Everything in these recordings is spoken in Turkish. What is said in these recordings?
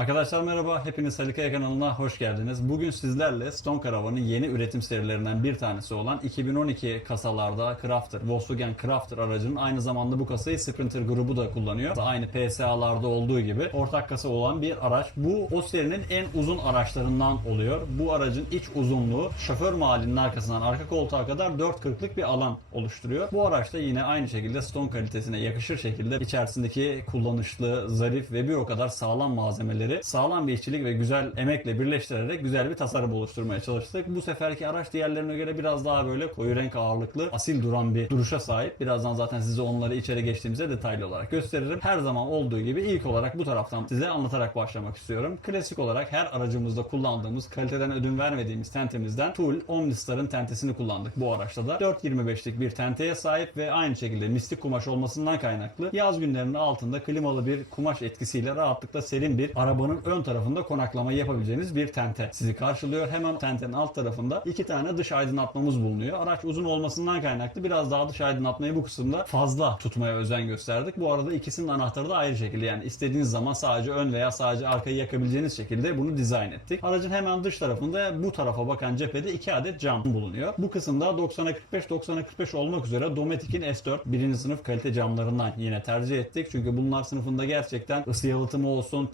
Arkadaşlar merhaba, hepiniz Halikaya kanalına hoş geldiniz. Bugün sizlerle Stone Caravan'ın yeni üretim serilerinden bir tanesi olan 2012 kasalarda Crafter, Volkswagen Crafter aracının aynı zamanda bu kasayı Sprinter grubu da kullanıyor. Aynı PSA'larda olduğu gibi ortak kasa olan bir araç. Bu o serinin en uzun araçlarından oluyor. Bu aracın iç uzunluğu şoför mahallinin arkasından arka koltuğa kadar 4.40'lık bir alan oluşturuyor. Bu araçta yine aynı şekilde Stone kalitesine yakışır şekilde içerisindeki kullanışlı, zarif ve bir o kadar sağlam malzemeleri sağlam bir işçilik ve güzel emekle birleştirerek güzel bir tasarım oluşturmaya çalıştık. Bu seferki araç diğerlerine göre biraz daha böyle koyu renk ağırlıklı, asil duran bir duruşa sahip. Birazdan zaten size onları içeri geçtiğimizde detaylı olarak gösteririm. Her zaman olduğu gibi ilk olarak bu taraftan size anlatarak başlamak istiyorum. Klasik olarak her aracımızda kullandığımız, kaliteden ödün vermediğimiz tentemizden Tool Omnistar'ın tentesini kullandık bu araçta da. 4.25'lik bir tenteye sahip ve aynı şekilde mistik kumaş olmasından kaynaklı yaz günlerinin altında klimalı bir kumaş etkisiyle rahatlıkla serin bir arabanın ön tarafında konaklamayı yapabileceğiniz bir tente sizi karşılıyor. Hemen tentenin alt tarafında iki tane dış aydınlatmamız bulunuyor. Araç uzun olmasından kaynaklı biraz daha dış aydınlatmayı bu kısımda fazla tutmaya özen gösterdik. Bu arada ikisinin anahtarı da ayrı şekilde yani istediğiniz zaman sadece ön veya sadece arkayı yakabileceğiniz şekilde bunu dizayn ettik. Aracın hemen dış tarafında bu tarafa bakan cephede iki adet cam bulunuyor. Bu kısımda 90'a 45 90'a 45 olmak üzere Dometic'in S4 birinci sınıf kalite camlarından yine tercih ettik. Çünkü bunlar sınıfında gerçekten ısı yalıtımı olsun,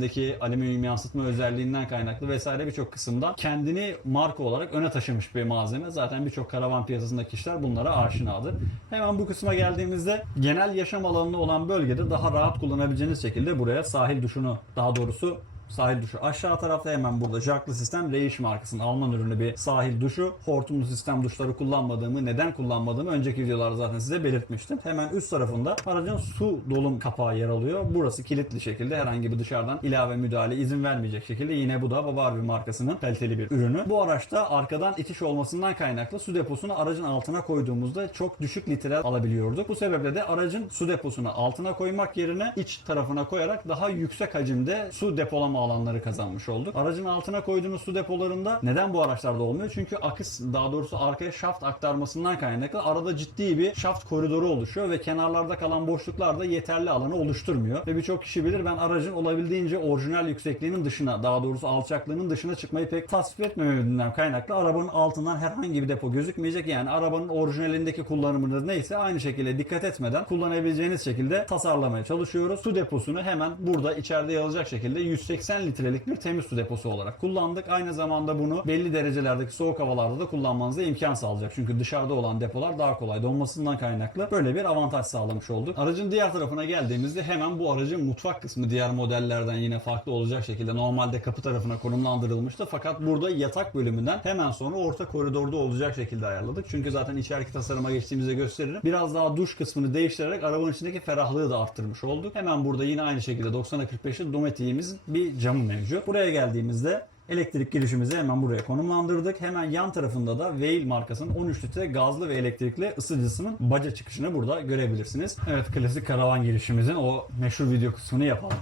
perdesindeki alüminyum yansıtma özelliğinden kaynaklı vesaire birçok kısımda kendini marka olarak öne taşımış bir malzeme. Zaten birçok karavan piyasasındaki kişiler bunlara aşinadır. Hemen bu kısma geldiğimizde genel yaşam alanı olan bölgede daha rahat kullanabileceğiniz şekilde buraya sahil duşunu daha doğrusu sahil duşu. Aşağı tarafta hemen burada Jacklı sistem Reish markasının Alman ürünü bir sahil duşu. Hortumlu sistem duşları kullanmadığımı, neden kullanmadığımı önceki videolarda zaten size belirtmiştim. Hemen üst tarafında aracın su dolum kapağı yer alıyor. Burası kilitli şekilde herhangi bir dışarıdan ilave müdahale izin vermeyecek şekilde yine bu da Barbie markasının kaliteli bir ürünü. Bu araçta arkadan itiş olmasından kaynaklı su deposunu aracın altına koyduğumuzda çok düşük litre alabiliyorduk. Bu sebeple de aracın su deposunu altına koymak yerine iç tarafına koyarak daha yüksek hacimde su depolama alanları kazanmış olduk. Aracın altına koyduğunuz su depolarında neden bu araçlarda olmuyor? Çünkü akış daha doğrusu arkaya şaft aktarmasından kaynaklı arada ciddi bir şaft koridoru oluşuyor ve kenarlarda kalan boşluklar da yeterli alanı oluşturmuyor. Ve birçok kişi bilir ben aracın olabildiğince orijinal yüksekliğinin dışına daha doğrusu alçaklığının dışına çıkmayı pek tasvip etmememden kaynaklı arabanın altından herhangi bir depo gözükmeyecek. Yani arabanın orijinalindeki kullanımınız neyse aynı şekilde dikkat etmeden kullanabileceğiniz şekilde tasarlamaya çalışıyoruz. Su deposunu hemen burada içeride yer alacak şekilde 180 litrelik bir temiz su deposu olarak kullandık. Aynı zamanda bunu belli derecelerdeki soğuk havalarda da kullanmanıza imkan sağlayacak. Çünkü dışarıda olan depolar daha kolay donmasından kaynaklı böyle bir avantaj sağlamış olduk. Aracın diğer tarafına geldiğimizde hemen bu aracın mutfak kısmı diğer modellerden yine farklı olacak şekilde normalde kapı tarafına konumlandırılmıştı. Fakat burada yatak bölümünden hemen sonra orta koridorda olacak şekilde ayarladık. Çünkü zaten içeriki tasarıma geçtiğimizde gösteririm. Biraz daha duş kısmını değiştirerek arabanın içindeki ferahlığı da arttırmış olduk. Hemen burada yine aynı şekilde 90'a 45'i Dometic'imiz bir camı mevcut. Buraya geldiğimizde elektrik girişimizi hemen buraya konumlandırdık. Hemen yan tarafında da Veil markasının 13 litre gazlı ve elektrikli ısıtıcısının baca çıkışını burada görebilirsiniz. Evet klasik karavan girişimizin o meşhur video kısmını yapalım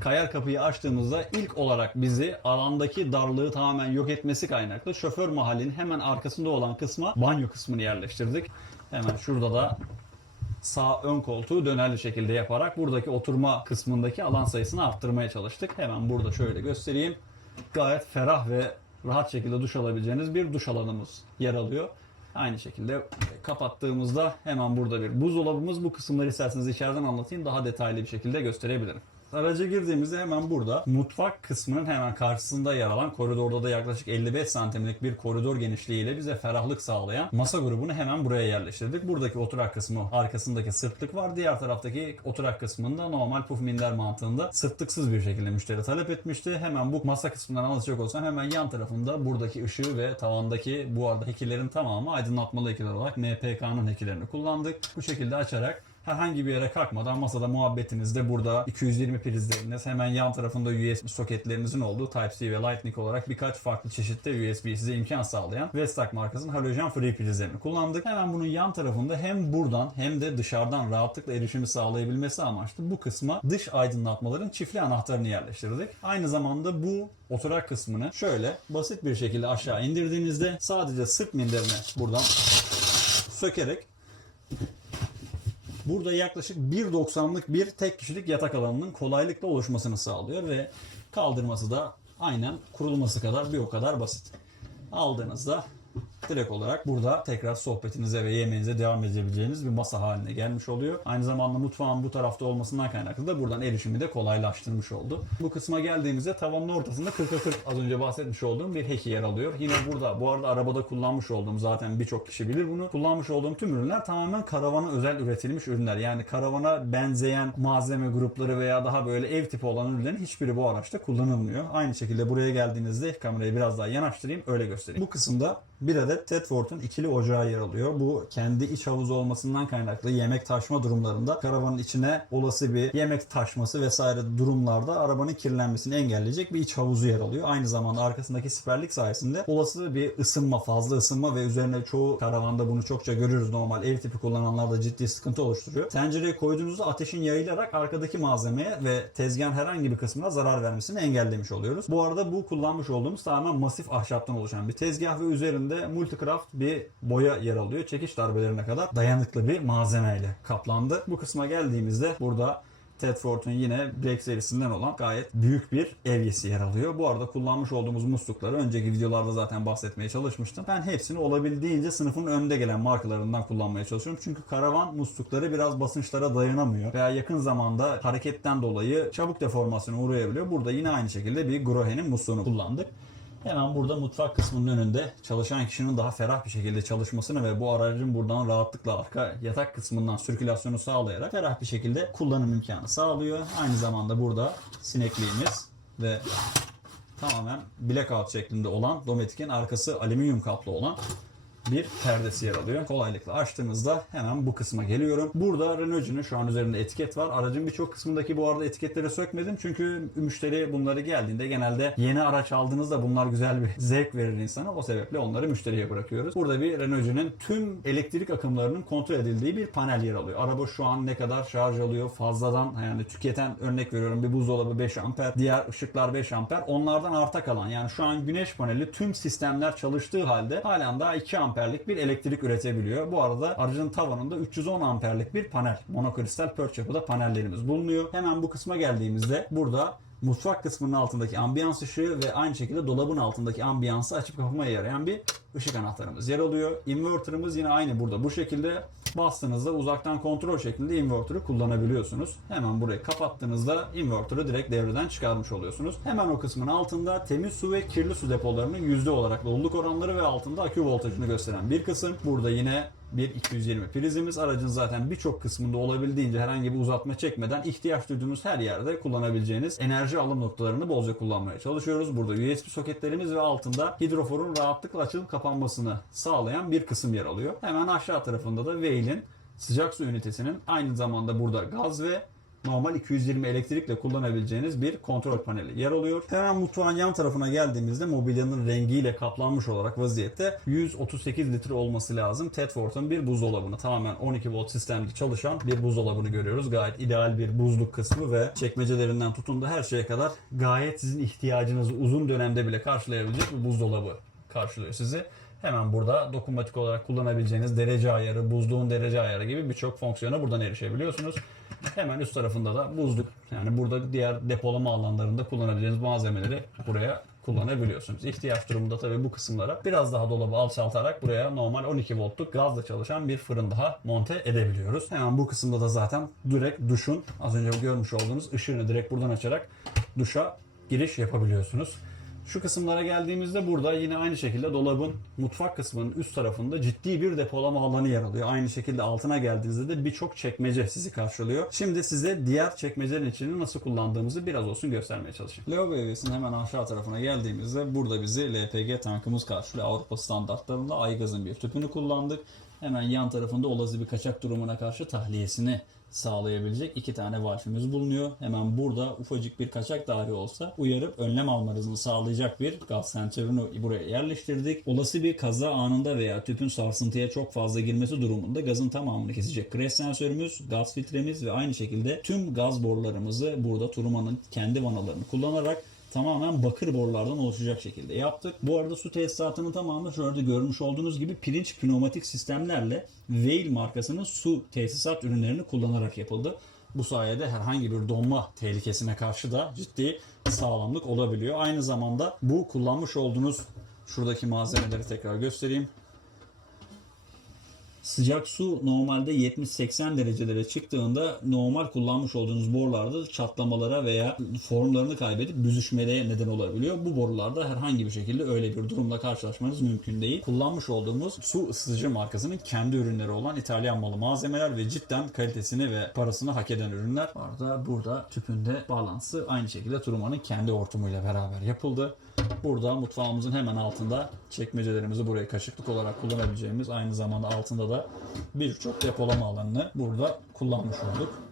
kayar kapıyı açtığımızda ilk olarak bizi alandaki darlığı tamamen yok etmesi kaynaklı şoför mahallinin hemen arkasında olan kısma banyo kısmını yerleştirdik. Hemen şurada da sağ ön koltuğu dönerli şekilde yaparak buradaki oturma kısmındaki alan sayısını arttırmaya çalıştık. Hemen burada şöyle göstereyim. Gayet ferah ve rahat şekilde duş alabileceğiniz bir duş alanımız yer alıyor. Aynı şekilde kapattığımızda hemen burada bir buzdolabımız. Bu kısımları isterseniz içeriden anlatayım. Daha detaylı bir şekilde gösterebilirim. Araca girdiğimizde hemen burada mutfak kısmının hemen karşısında yer alan koridorda da yaklaşık 55 santimlik bir koridor genişliğiyle bize ferahlık sağlayan masa grubunu hemen buraya yerleştirdik. Buradaki oturak kısmı arkasındaki sırtlık var. Diğer taraftaki oturak kısmında normal puf minder mantığında sırtlıksız bir şekilde müşteri talep etmişti. Hemen bu masa kısmından anlatacak olsam hemen yan tarafında buradaki ışığı ve tavandaki bu arada hekilerin tamamı aydınlatmalı hekiler olarak MPK'nın hekilerini kullandık. Bu şekilde açarak herhangi bir yere kalkmadan masada muhabbetinizde burada 220 prizleriniz hemen yan tarafında USB soketlerinizin olduğu Type-C ve Lightning olarak birkaç farklı çeşitte USB size imkan sağlayan Vestak markasının halojen free prizlerini kullandık. Hemen bunun yan tarafında hem buradan hem de dışarıdan rahatlıkla erişimi sağlayabilmesi amaçlı bu kısma dış aydınlatmaların çiftli anahtarını yerleştirdik. Aynı zamanda bu oturak kısmını şöyle basit bir şekilde aşağı indirdiğinizde sadece sırt minderini buradan sökerek Burada yaklaşık 1.90'lık bir tek kişilik yatak alanının kolaylıkla oluşmasını sağlıyor ve kaldırması da aynen kurulması kadar bir o kadar basit. Aldığınızda direkt olarak burada tekrar sohbetinize ve yemeğinize devam edebileceğiniz bir masa haline gelmiş oluyor. Aynı zamanda mutfağın bu tarafta olmasından kaynaklı da buradan erişimi de kolaylaştırmış oldu. Bu kısma geldiğimizde tavanın ortasında 40'a 40 az önce bahsetmiş olduğum bir heki yer alıyor. Yine burada bu arada arabada kullanmış olduğum zaten birçok kişi bilir bunu. Kullanmış olduğum tüm ürünler tamamen karavana özel üretilmiş ürünler. Yani karavana benzeyen malzeme grupları veya daha böyle ev tipi olan ürünlerin hiçbiri bu araçta kullanılmıyor. Aynı şekilde buraya geldiğinizde kamerayı biraz daha yanaştırayım öyle göstereyim. Bu kısımda bir adet Tedford'un ikili ocağı yer alıyor. Bu kendi iç havuzu olmasından kaynaklı yemek taşma durumlarında karavanın içine olası bir yemek taşması vesaire durumlarda arabanın kirlenmesini engelleyecek bir iç havuzu yer alıyor. Aynı zamanda arkasındaki siperlik sayesinde olası bir ısınma, fazla ısınma ve üzerine çoğu karavanda bunu çokça görürüz normal ev tipi kullananlarda ciddi sıkıntı oluşturuyor. Tencereye koyduğunuzda ateşin yayılarak arkadaki malzemeye ve tezgahın herhangi bir kısmına zarar vermesini engellemiş oluyoruz. Bu arada bu kullanmış olduğumuz tamamen masif ahşaptan oluşan bir tezgah ve üzerinde Multicraft bir boya yer alıyor. Çekiş darbelerine kadar dayanıklı bir malzemeyle kaplandı. Bu kısma geldiğimizde burada Tedford'un yine Black serisinden olan gayet büyük bir evyesi yer alıyor. Bu arada kullanmış olduğumuz muslukları önceki videolarda zaten bahsetmeye çalışmıştım. Ben hepsini olabildiğince sınıfın önde gelen markalarından kullanmaya çalışıyorum. Çünkü karavan muslukları biraz basınçlara dayanamıyor veya yakın zamanda hareketten dolayı çabuk deformasyona uğrayabiliyor. Burada yine aynı şekilde bir Grohe'nin musluğunu kullandık. Hemen burada mutfak kısmının önünde çalışan kişinin daha ferah bir şekilde çalışmasını ve bu aracın buradan rahatlıkla arka yatak kısmından sirkülasyonu sağlayarak ferah bir şekilde kullanım imkanı sağlıyor. Aynı zamanda burada sinekliğimiz ve tamamen blackout şeklinde olan Dometic'in arkası alüminyum kaplı olan bir perdesi yer alıyor. Kolaylıkla açtığınızda hemen bu kısma geliyorum. Burada Renault'un şu an üzerinde etiket var. Aracın birçok kısmındaki bu arada etiketleri sökmedim. Çünkü müşteri bunları geldiğinde genelde yeni araç aldığınızda bunlar güzel bir zevk verir insana. O sebeple onları müşteriye bırakıyoruz. Burada bir Renault'un tüm elektrik akımlarının kontrol edildiği bir panel yer alıyor. Araba şu an ne kadar şarj alıyor fazladan yani tüketen örnek veriyorum bir buzdolabı 5 amper, diğer ışıklar 5 amper. Onlardan arta kalan yani şu an güneş paneli tüm sistemler çalıştığı halde halen daha 2 amperlik bir elektrik üretebiliyor. Bu arada aracın tavanında 310 amperlik bir panel. Monokristal pörç yapıda panellerimiz bulunuyor. Hemen bu kısma geldiğimizde burada mutfak kısmının altındaki ambiyans ışığı ve aynı şekilde dolabın altındaki ambiyansı açıp kapamaya yarayan bir ışık anahtarımız yer alıyor. Inverter'ımız yine aynı burada. Bu şekilde bastığınızda uzaktan kontrol şeklinde inverter'ı kullanabiliyorsunuz. Hemen burayı kapattığınızda inverter'ı direkt devreden çıkarmış oluyorsunuz. Hemen o kısmın altında temiz su ve kirli su depolarının yüzde olarak doluluk oranları ve altında akü voltajını gösteren bir kısım. Burada yine bir 220 prizimiz. Aracın zaten birçok kısmında olabildiğince herhangi bir uzatma çekmeden ihtiyaç duyduğunuz her yerde kullanabileceğiniz enerji alım noktalarını bolca kullanmaya çalışıyoruz. Burada USB soketlerimiz ve altında hidroforun rahatlıkla açılıp kapanmasını sağlayan bir kısım yer alıyor. Hemen aşağı tarafında da Veil'in sıcak su ünitesinin aynı zamanda burada gaz ve normal 220 elektrikle kullanabileceğiniz bir kontrol paneli yer alıyor. Hemen mutfağın yan tarafına geldiğimizde mobilyanın rengiyle kaplanmış olarak vaziyette 138 litre olması lazım. Tedford'un bir buzdolabını tamamen 12 volt sistemli çalışan bir buzdolabını görüyoruz. Gayet ideal bir buzluk kısmı ve çekmecelerinden tutun da her şeye kadar gayet sizin ihtiyacınızı uzun dönemde bile karşılayabilecek bir buzdolabı karşılıyor sizi. Hemen burada dokunmatik olarak kullanabileceğiniz derece ayarı, buzluğun derece ayarı gibi birçok fonksiyona buradan erişebiliyorsunuz. Hemen üst tarafında da buzluk. Yani burada diğer depolama alanlarında kullanabileceğiniz malzemeleri buraya kullanabiliyorsunuz. İhtiyaç durumunda tabii bu kısımlara biraz daha dolabı alçaltarak buraya normal 12 voltluk gazla çalışan bir fırın daha monte edebiliyoruz. Hemen bu kısımda da zaten direkt duşun az önce görmüş olduğunuz ışığını direkt buradan açarak duşa giriş yapabiliyorsunuz. Şu kısımlara geldiğimizde burada yine aynı şekilde dolabın mutfak kısmının üst tarafında ciddi bir depolama alanı yer alıyor. Aynı şekilde altına geldiğinizde de birçok çekmece sizi karşılıyor. Şimdi size diğer çekmecelerin içini nasıl kullandığımızı biraz olsun göstermeye çalışayım. Lavabo evresinin hemen aşağı tarafına geldiğimizde burada bizi LPG tankımız karşılıyor. Avrupa standartlarında aygazın bir tüpünü kullandık. Hemen yan tarafında olası bir kaçak durumuna karşı tahliyesini sağlayabilecek iki tane valfimiz bulunuyor. Hemen burada ufacık bir kaçak dahi olsa uyarıp önlem almanızı sağlayacak bir gaz sensörünü buraya yerleştirdik. Olası bir kaza anında veya tüpün sarsıntıya çok fazla girmesi durumunda gazın tamamını kesecek crash sensörümüz, gaz filtremiz ve aynı şekilde tüm gaz borularımızı burada Turman'ın kendi vanalarını kullanarak tamamen bakır borulardan oluşacak şekilde yaptık. Bu arada su tesisatının tamamı şurada görmüş olduğunuz gibi pirinç pneumatik sistemlerle Veil markasının su tesisat ürünlerini kullanarak yapıldı. Bu sayede herhangi bir donma tehlikesine karşı da ciddi sağlamlık olabiliyor. Aynı zamanda bu kullanmış olduğunuz şuradaki malzemeleri tekrar göstereyim. Sıcak su normalde 70-80 derecelere çıktığında normal kullanmış olduğunuz borularda çatlamalara veya formlarını kaybedip büzüşmeye neden olabiliyor. Bu borularda herhangi bir şekilde öyle bir durumla karşılaşmanız mümkün değil. Kullanmış olduğumuz su ısıtıcı markasının kendi ürünleri olan İtalyan malı malzemeler ve cidden kalitesini ve parasını hak eden ürünler. Arada burada tüpünde bağlantısı aynı şekilde Truman'ın kendi hortumuyla beraber yapıldı. Burada mutfağımızın hemen altında çekmecelerimizi buraya kaşıklık olarak kullanabileceğimiz aynı zamanda altında da birçok depolama alanını burada kullanmış olduk.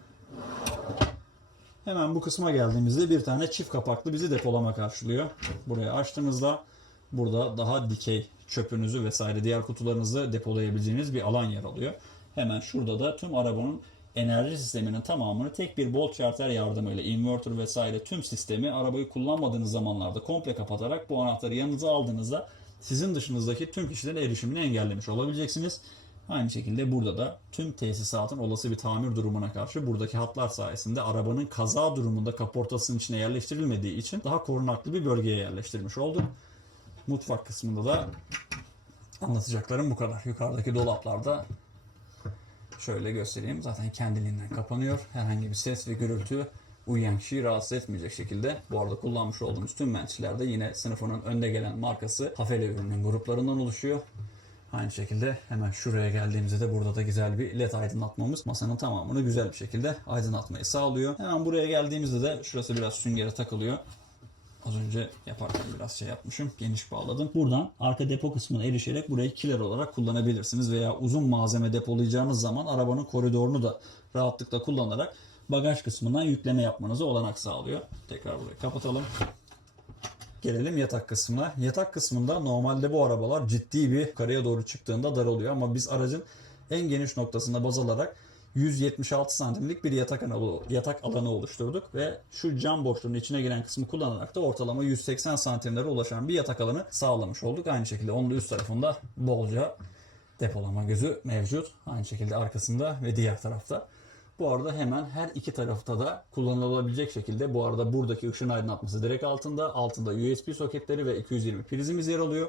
Hemen bu kısma geldiğimizde bir tane çift kapaklı bizi depolama karşılıyor. Buraya açtığınızda burada daha dikey çöpünüzü vesaire diğer kutularınızı depolayabileceğiniz bir alan yer alıyor. Hemen şurada da tüm arabanın enerji sisteminin tamamını tek bir volt charter yardımıyla inverter vesaire tüm sistemi arabayı kullanmadığınız zamanlarda komple kapatarak bu anahtarı yanınıza aldığınızda sizin dışınızdaki tüm kişilerin erişimini engellemiş olabileceksiniz. Aynı şekilde burada da tüm tesisatın olası bir tamir durumuna karşı buradaki hatlar sayesinde arabanın kaza durumunda kaportasının içine yerleştirilmediği için daha korunaklı bir bölgeye yerleştirmiş olduk. Mutfak kısmında da anlatacaklarım bu kadar. Yukarıdaki dolaplarda şöyle göstereyim. Zaten kendiliğinden kapanıyor. Herhangi bir ses ve gürültü uyuyan kişiyi rahatsız etmeyecek şekilde. Bu arada kullanmış olduğumuz tüm mençler de yine sınıfının önde gelen markası Hafele ürünün gruplarından oluşuyor. Aynı şekilde hemen şuraya geldiğimizde de burada da güzel bir led aydınlatmamız masanın tamamını güzel bir şekilde aydınlatmayı sağlıyor. Hemen buraya geldiğimizde de şurası biraz süngere takılıyor. Az önce yaparken biraz şey yapmışım. Geniş bağladım. Buradan arka depo kısmına erişerek burayı kiler olarak kullanabilirsiniz. Veya uzun malzeme depolayacağınız zaman arabanın koridorunu da rahatlıkla kullanarak bagaj kısmından yükleme yapmanıza olanak sağlıyor. Tekrar burayı kapatalım. Gelelim yatak kısmına. Yatak kısmında normalde bu arabalar ciddi bir yukarıya doğru çıktığında dar oluyor ama biz aracın en geniş noktasında baz alarak 176 santimlik bir yatak alanı, yatak alanı oluşturduk ve şu cam boşluğunun içine giren kısmı kullanarak da ortalama 180 santimlere ulaşan bir yatak alanı sağlamış olduk. Aynı şekilde onun üst tarafında bolca depolama gözü mevcut. Aynı şekilde arkasında ve diğer tarafta. Bu arada hemen her iki tarafta da kullanılabilecek şekilde bu arada buradaki ışın aydınlatması direkt altında. Altında USB soketleri ve 220 prizimiz yer alıyor.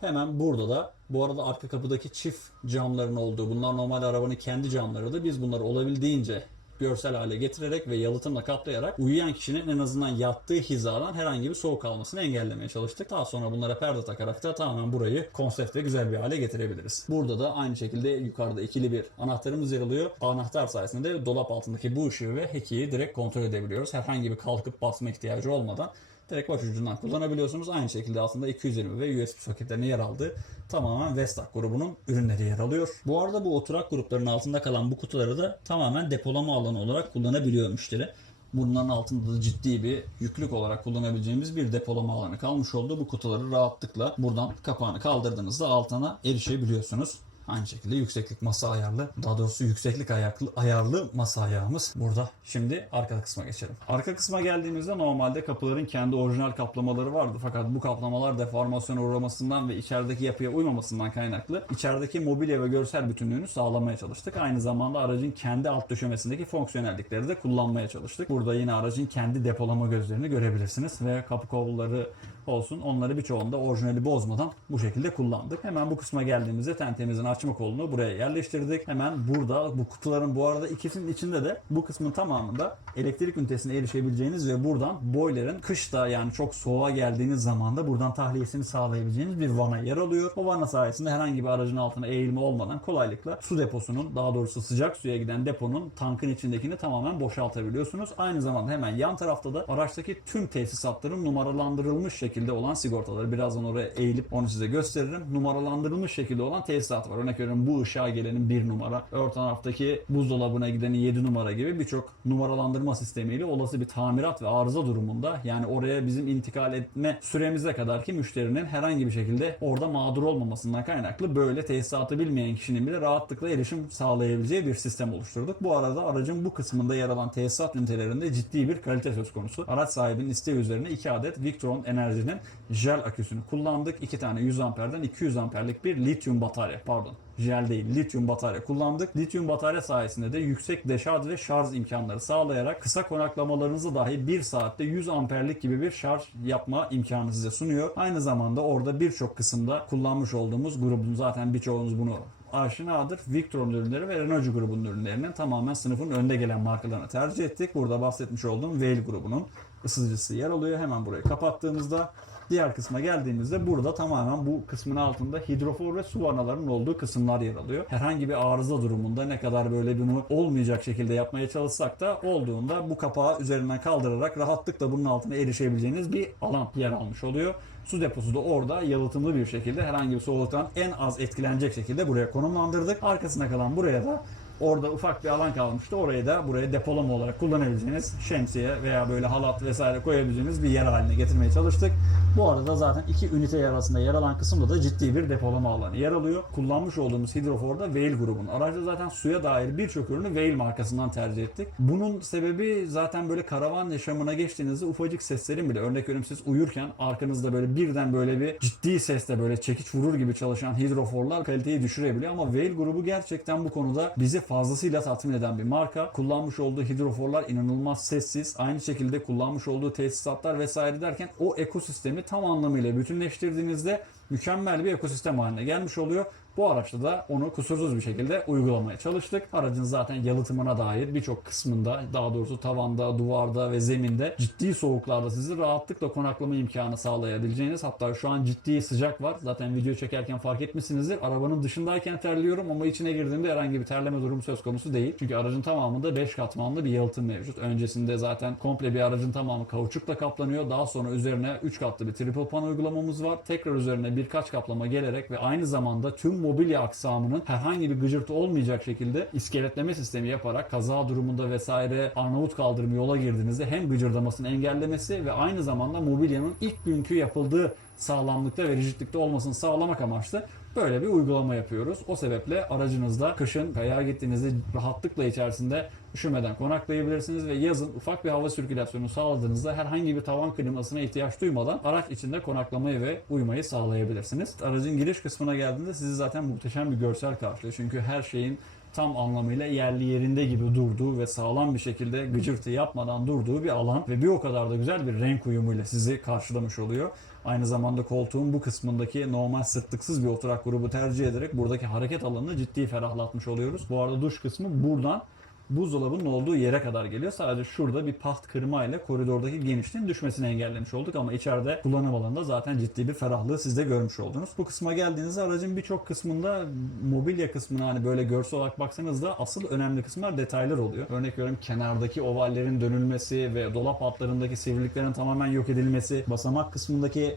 Hemen burada da bu arada arka kapıdaki çift camların olduğu bunlar normal arabanın kendi camlarıydı. Biz bunları olabildiğince görsel hale getirerek ve yalıtımla kaplayarak uyuyan kişinin en azından yattığı hizadan herhangi bir soğuk almasını engellemeye çalıştık. Daha sonra bunlara perde takarak da tamamen burayı konsept ve güzel bir hale getirebiliriz. Burada da aynı şekilde yukarıda ikili bir anahtarımız yer alıyor. Anahtar sayesinde de dolap altındaki bu ışığı ve hekiyi direkt kontrol edebiliyoruz. Herhangi bir kalkıp basma ihtiyacı olmadan direkt başucundan kullanabiliyorsunuz. Aynı şekilde aslında 220 ve USB soketlerine yer aldığı tamamen Vestak grubunun ürünleri yer alıyor. Bu arada bu oturak gruplarının altında kalan bu kutuları da tamamen depolama alanı olarak kullanabiliyor müşteri. Bunların altında da ciddi bir yüklük olarak kullanabileceğimiz bir depolama alanı kalmış oldu. Bu kutuları rahatlıkla buradan kapağını kaldırdığınızda altına erişebiliyorsunuz. Aynı şekilde yükseklik masa ayarlı, daha doğrusu yükseklik ayaklı, ayarlı masa ayağımız burada. Şimdi arka kısma geçelim. Arka kısma geldiğimizde normalde kapıların kendi orijinal kaplamaları vardı. Fakat bu kaplamalar deformasyona uğramasından ve içerideki yapıya uymamasından kaynaklı içerideki mobilya ve görsel bütünlüğünü sağlamaya çalıştık. Aynı zamanda aracın kendi alt döşemesindeki fonksiyonellikleri de kullanmaya çalıştık. Burada yine aracın kendi depolama gözlerini görebilirsiniz ve kapı kolları olsun. Onları birçoğunda orijinali bozmadan bu şekilde kullandık. Hemen bu kısma geldiğimizde tentemizin açma kolunu buraya yerleştirdik. Hemen burada bu kutuların bu arada ikisinin içinde de bu kısmın tamamında elektrik ünitesine erişebileceğiniz ve buradan boiler'ın kışta yani çok soğuğa geldiğiniz zaman da buradan tahliyesini sağlayabileceğiniz bir vana yer alıyor. O vana sayesinde herhangi bir aracın altına eğilme olmadan kolaylıkla su deposunun daha doğrusu sıcak suya giden deponun tankın içindekini tamamen boşaltabiliyorsunuz. Aynı zamanda hemen yan tarafta da araçtaki tüm tesisatların numaralandırılmış şekilde şekilde olan sigortaları. Birazdan oraya eğilip onu size gösteririm. Numaralandırılmış şekilde olan tesisat var. Örnek veriyorum bu ışığa gelenin 1 numara, ön taraftaki buzdolabına gidenin 7 numara gibi birçok numaralandırma sistemiyle olası bir tamirat ve arıza durumunda yani oraya bizim intikal etme süremize kadar ki müşterinin herhangi bir şekilde orada mağdur olmamasından kaynaklı böyle tesisatı bilmeyen kişinin bile rahatlıkla erişim sağlayabileceği bir sistem oluşturduk. Bu arada aracın bu kısmında yer alan tesisat ünitelerinde ciddi bir kalite söz konusu. Araç sahibinin isteği üzerine 2 adet Victron Enerji'nin jel aküsünü kullandık. 2 tane 100 amperden 200 amperlik bir lityum batarya pardon jel değil lityum batarya kullandık. Lityum batarya sayesinde de yüksek deşarj ve şarj imkanları sağlayarak kısa konaklamalarınızı dahi 1 saatte 100 amperlik gibi bir şarj yapma imkanı size sunuyor. Aynı zamanda orada birçok kısımda kullanmış olduğumuz grubun zaten birçoğunuz bunu aşinadır. Victron ürünleri ve Renault grubunun ürünlerinin tamamen sınıfın önde gelen markalarını tercih ettik. Burada bahsetmiş olduğum Veil grubunun ısıtıcısı yer alıyor. Hemen burayı kapattığımızda Diğer kısma geldiğimizde burada tamamen bu kısmın altında hidrofor ve su vanalarının olduğu kısımlar yer alıyor. Herhangi bir arıza durumunda ne kadar böyle bunu olmayacak şekilde yapmaya çalışsak da olduğunda bu kapağı üzerinden kaldırarak rahatlıkla bunun altına erişebileceğiniz bir alan yer almış oluyor. Su deposu da orada yalıtımlı bir şekilde herhangi bir soğuktan en az etkilenecek şekilde buraya konumlandırdık. Arkasına kalan buraya da Orada ufak bir alan kalmıştı. Orayı da buraya depolama olarak kullanabileceğiniz şemsiye veya böyle halat vesaire koyabileceğiniz bir yer haline getirmeye çalıştık. Bu arada zaten iki ünite arasında yer alan kısımda da ciddi bir depolama alanı yer alıyor. Kullanmış olduğumuz hidroforda Veil grubunun. Aracda zaten suya dair birçok ürünü Veil markasından tercih ettik. Bunun sebebi zaten böyle karavan yaşamına geçtiğinizde ufacık seslerin bile örnek veriyorum siz uyurken arkanızda böyle birden böyle bir ciddi sesle böyle çekiç vurur gibi çalışan hidroforlar kaliteyi düşürebiliyor ama Veil grubu gerçekten bu konuda bizi fazlasıyla tatmin eden bir marka. Kullanmış olduğu hidroforlar inanılmaz sessiz. Aynı şekilde kullanmış olduğu tesisatlar vesaire derken o ekosistemi tam anlamıyla bütünleştirdiğinizde mükemmel bir ekosistem haline gelmiş oluyor. Bu araçta da onu kusursuz bir şekilde uygulamaya çalıştık. Aracın zaten yalıtımına dair birçok kısmında daha doğrusu tavanda, duvarda ve zeminde ciddi soğuklarda sizi rahatlıkla konaklama imkanı sağlayabileceğiniz hatta şu an ciddi sıcak var. Zaten video çekerken fark etmişsinizdir. Arabanın dışındayken terliyorum ama içine girdiğimde herhangi bir terleme durumu söz konusu değil. Çünkü aracın tamamında 5 katmanlı bir yalıtım mevcut. Öncesinde zaten komple bir aracın tamamı kauçukla kaplanıyor. Daha sonra üzerine 3 katlı bir triple pan uygulamamız var. Tekrar üzerine birkaç kaplama gelerek ve aynı zamanda tüm mobilya aksamının herhangi bir gıcırtı olmayacak şekilde iskeletleme sistemi yaparak kaza durumunda vesaire Arnavut kaldırımı yola girdiğinizde hem gıcırdamasını engellemesi ve aynı zamanda mobilyanın ilk günkü yapıldığı sağlamlıkta ve rigidlikte olmasını sağlamak amaçlı böyle bir uygulama yapıyoruz. O sebeple aracınızda kışın kayağa gittiğinizde rahatlıkla içerisinde üşümeden konaklayabilirsiniz ve yazın ufak bir hava sirkülasyonu sağladığınızda herhangi bir tavan klimasına ihtiyaç duymadan araç içinde konaklamayı ve uyumayı sağlayabilirsiniz. Aracın giriş kısmına geldiğinde sizi zaten muhteşem bir görsel karşılıyor. Çünkü her şeyin tam anlamıyla yerli yerinde gibi durduğu ve sağlam bir şekilde gıcırtı yapmadan durduğu bir alan ve bir o kadar da güzel bir renk uyumuyla sizi karşılamış oluyor. Aynı zamanda koltuğun bu kısmındaki normal sırtlıksız bir oturak grubu tercih ederek buradaki hareket alanını ciddi ferahlatmış oluyoruz. Bu arada duş kısmı buradan buzdolabının olduğu yere kadar geliyor. Sadece şurada bir paht kırma ile koridordaki genişliğin düşmesini engellemiş olduk ama içeride kullanım alanında zaten ciddi bir ferahlığı siz de görmüş oldunuz. Bu kısma geldiğinizde aracın birçok kısmında mobilya kısmına hani böyle görsel olarak baksanız da asıl önemli kısımlar detaylar oluyor. Örnek veriyorum kenardaki ovallerin dönülmesi ve dolap altlarındaki sivriliklerin tamamen yok edilmesi, basamak kısmındaki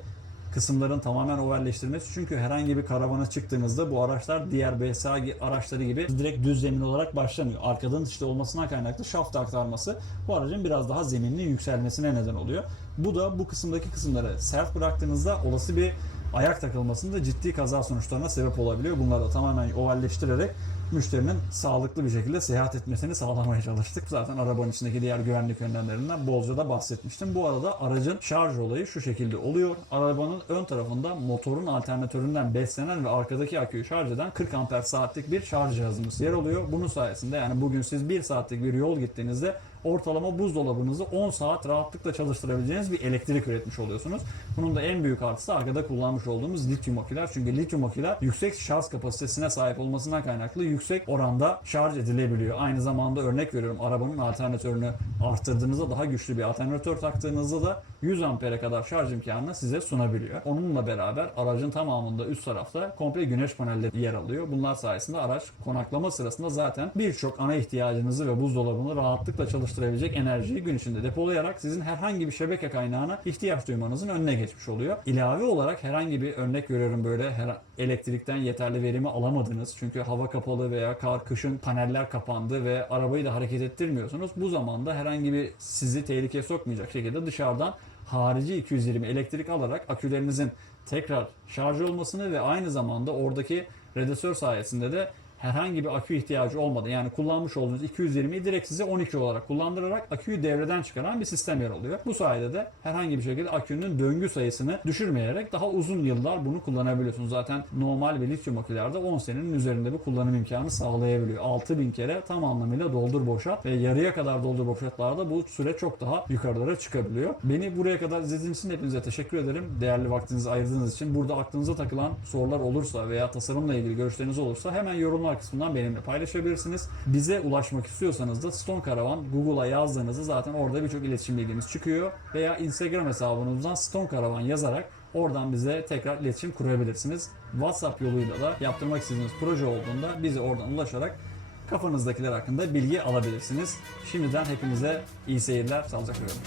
kısımların tamamen ovalleştirilmesi. Çünkü herhangi bir karavana çıktığınızda bu araçlar diğer BSA araçları gibi direkt düz zemin olarak başlamıyor. Arkadan işte olmasına kaynaklı şaft aktarması bu aracın biraz daha zemininin yükselmesine neden oluyor. Bu da bu kısımdaki kısımları sert bıraktığınızda olası bir ayak takılmasında ciddi kaza sonuçlarına sebep olabiliyor. Bunları da tamamen ovalleştirerek müşterinin sağlıklı bir şekilde seyahat etmesini sağlamaya çalıştık. Zaten arabanın içindeki diğer güvenlik önlemlerinden bolca da bahsetmiştim. Bu arada aracın şarj olayı şu şekilde oluyor. Arabanın ön tarafında motorun alternatöründen beslenen ve arkadaki aküyü şarj eden 40 amper saatlik bir şarj cihazımız yer alıyor. Bunun sayesinde yani bugün siz 1 saatlik bir yol gittiğinizde ortalama buzdolabınızı 10 saat rahatlıkla çalıştırabileceğiniz bir elektrik üretmiş oluyorsunuz. Bunun da en büyük artısı arkada kullanmış olduğumuz lityum aküler. Çünkü lityum aküler yüksek şarj kapasitesine sahip olmasından kaynaklı yüksek oranda şarj edilebiliyor. Aynı zamanda örnek veriyorum arabanın alternatörünü arttırdığınızda daha güçlü bir alternatör taktığınızda da 100 ampere kadar şarj imkanını size sunabiliyor. Onunla beraber aracın tamamında üst tarafta komple güneş panelleri yer alıyor. Bunlar sayesinde araç konaklama sırasında zaten birçok ana ihtiyacınızı ve buzdolabını rahatlıkla çalıştırabilecek enerjiyi gün içinde depolayarak sizin herhangi bir şebeke kaynağına ihtiyaç duymanızın önüne geçmiş oluyor. İlave olarak herhangi bir örnek görüyorum böyle her elektrikten yeterli verimi alamadınız. Çünkü hava kapalı veya kar kışın paneller kapandı ve arabayı da hareket ettirmiyorsunuz. Bu zamanda herhangi bir sizi tehlikeye sokmayacak şekilde dışarıdan harici 220 elektrik alarak akülerinizin tekrar şarj olmasını ve aynı zamanda oradaki redüsör sayesinde de herhangi bir akü ihtiyacı olmadan yani kullanmış olduğunuz 220'yi direkt size 12 olarak kullandırarak aküyü devreden çıkaran bir sistem yer alıyor. Bu sayede de herhangi bir şekilde akünün döngü sayısını düşürmeyerek daha uzun yıllar bunu kullanabiliyorsunuz. Zaten normal ve lityum akülerde 10 senenin üzerinde bir kullanım imkanı sağlayabiliyor. 6000 kere tam anlamıyla doldur boşalt ve yarıya kadar doldur boşaltlarda bu süre çok daha yukarılara çıkabiliyor. Beni buraya kadar izlediğiniz için hepinize teşekkür ederim. Değerli vaktinizi ayırdığınız için. Burada aklınıza takılan sorular olursa veya tasarımla ilgili görüşleriniz olursa hemen yorumlar kısmından benimle paylaşabilirsiniz. Bize ulaşmak istiyorsanız da Stone Caravan Google'a yazdığınızda zaten orada birçok iletişim bilgimiz çıkıyor. Veya Instagram hesabımızdan Stone Caravan yazarak oradan bize tekrar iletişim kurabilirsiniz. WhatsApp yoluyla da yaptırmak istediğiniz proje olduğunda bize oradan ulaşarak kafanızdakiler hakkında bilgi alabilirsiniz. Şimdiden hepinize iyi seyirler, sağlıcakla kalın.